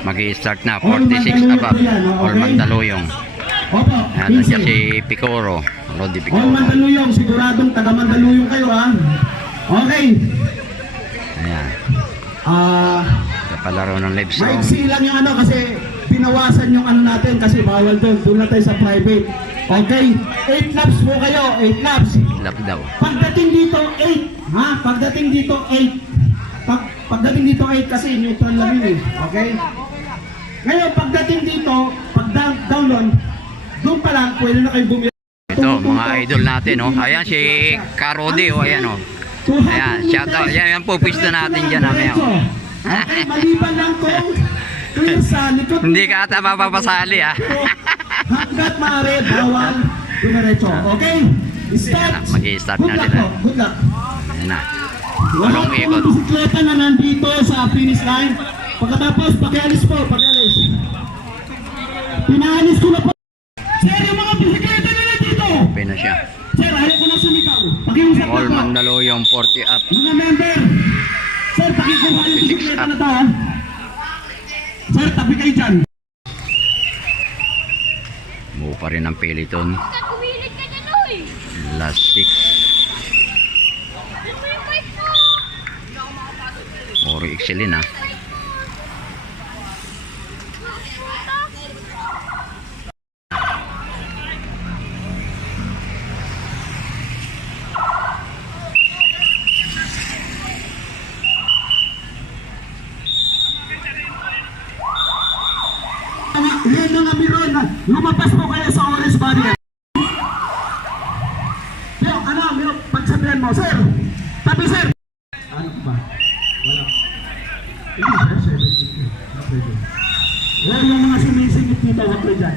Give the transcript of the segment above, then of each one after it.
Mag-i-start na 46 above. All Mandaluyong. Opo, Ayan, nandiyan si Picoro. Rodi All Picoro. Mandaluyong, siguradong taga Mandaluyong kayo ha. Okay. Ayan. Kapalaro ng live song. Maiksi lang yung ano kasi pinawasan yung ano natin kasi bawal doon. Doon na tayo sa private. Okay. 8 laps po kayo. 8 laps. Lap daw. Pagdating dito 8. Ha? Pagdating dito 8. Pagdating dito 8 kasi neutral lang yun eh. Okay? Ngayon pagdating dito, pag download, doon pa lang pwede na kayong bumili. Ito, mga idol natin, oh. Ayan si Karodi, oh. Ayan, oh. Ayan, shout out. Yan po, pwesto natin dyan, mamaya, oh. Okay, maliban lang kung sa likod. Hindi ka ata mapapasali, ah. Hanggat maaari, bawal dumiretso. Okay? Start. Mag-i-start na Good luck sila. po. Good luck. Ayan na. Walang Walong ikot. bisikleta na nandito sa finish line. Pagkatapos, pakialis po, pakialis. Pinaalis ko na po. Sir, yung mga bisikleta na nandito. Open na siya. Sir, ayaw ko na sumikaw. Pakiusap na All po. Mandaluyong 40 up. Mga member. Sir, pakikuha yung bisikleta na to, ha? Sir, tabi kayo dyan. Buo pa rin ang peloton. Kumilit ka dyan, oy! Last 6. Ano yung bike mo? Oro excellent, ah. Yan ang amiron. Lumabas po kayo sa orange barrier. Yo, ano, pagsabihan mo, sir. Tabi, sir. Ano ba? Wala. Hindi, sir, 70. Well, yung mga sumisingit dito, wag kayo dyan.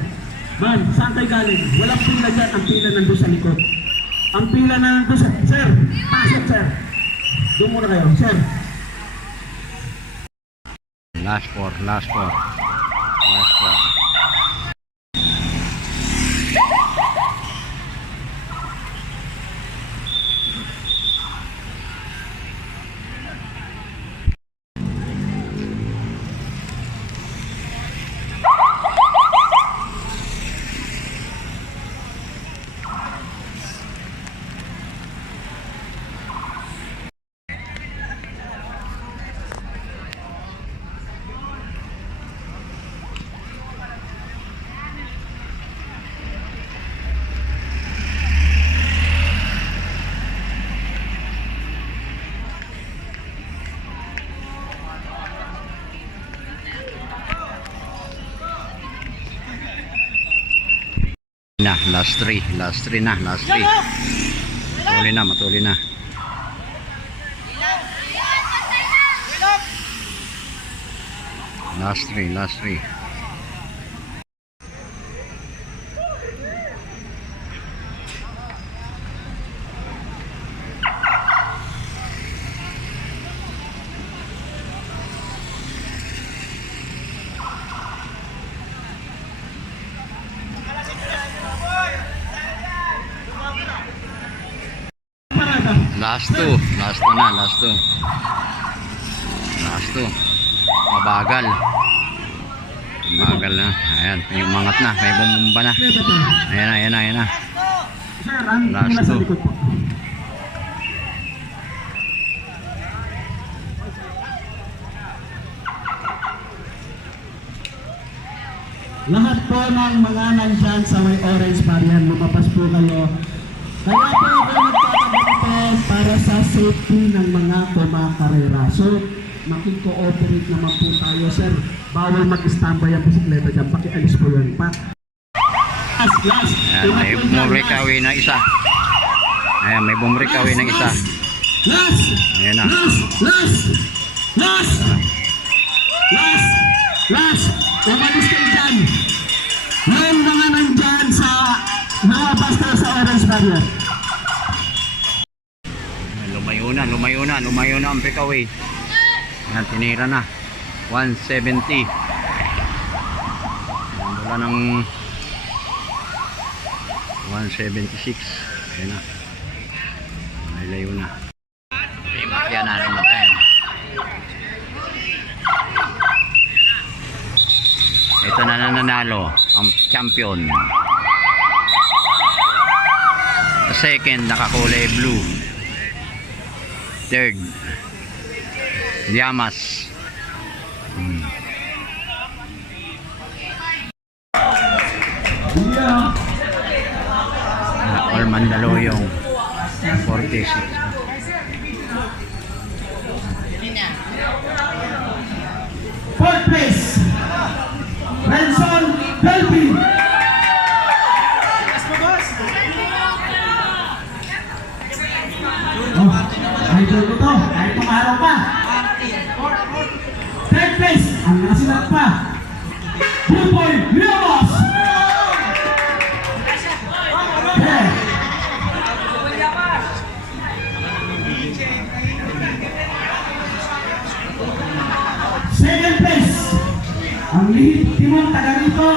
Man, saan kayo galing? Walang pila dyan, ang pila nandun sa likod. Ang pila na nandun sa... Sir, pasok, sir. Doon muna kayo, sir. Last 4, last 4. Last 4. Na, last 3 na, last 3. Matuli na. Last 3. Last 2 mabagal na. Ayan, yung mangat na, may bumumba na. Ayan na. Sir, ang Last pila sa two. likod po. Lahat po ng mga nandyan sa may orange barrier, lumabas po kayo. Kaya po ako nagtatanong para sa safety ng mga kumakarera. So, makiko-operate naman po tayo, sir. Bawal mag-standby ang bisikleta dyan. Pakialis po yun. Last. Ayan, may bumrikawi ng isa. Last. Ayan na. Last. Umalis kayo dyan. Yung mga nandyan sa nakabas kayo sa orange barrier. Lumayo na ang breakaway. Ayan, tinira na. 170. Wala ng 176. Ayan na. May layo na. Yan na rin natin. na nanalo ang champion. Second, nakakulay blue. Third, Llamas. All Mandaluyong 46. Fourth place, Renson Delphi. Oh, idol ko to, kahit itong araw pa. Third place, ang nasilat pa, Buboy Ramos. Okay. Second place, ang lehitimong taga rito,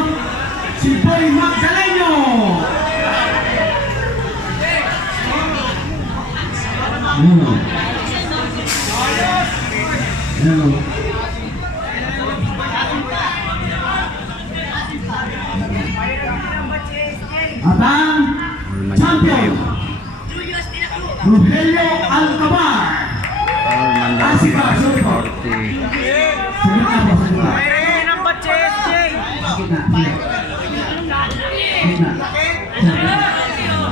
si Boy Magdaleno. Hello. At ang champion, Rogelio Alcabar. All Mandaluyong 40. Sige na po, sige na.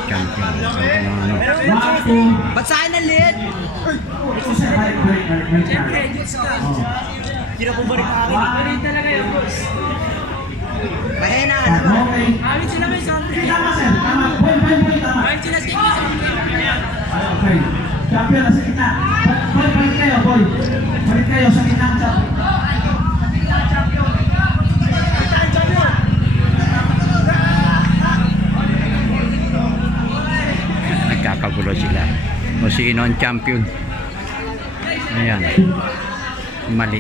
Champion. One, two. Ba't sa akin ang lead? Hindi na bumalik ka akin. Mahina ka naman. Okay. Awit sila may something. Tama sir, tama. Boy, tama. Awit sila sa something. Okay. Champion na sa gitna. Boy, balik kayo, boy. Balik kayo sa gitna ang champion. Nagkakagulo sila. O sino ang champion? Ayan. Mali.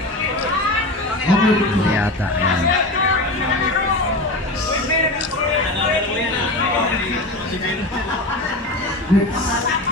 Okay. Mali yata. Ayan. Next.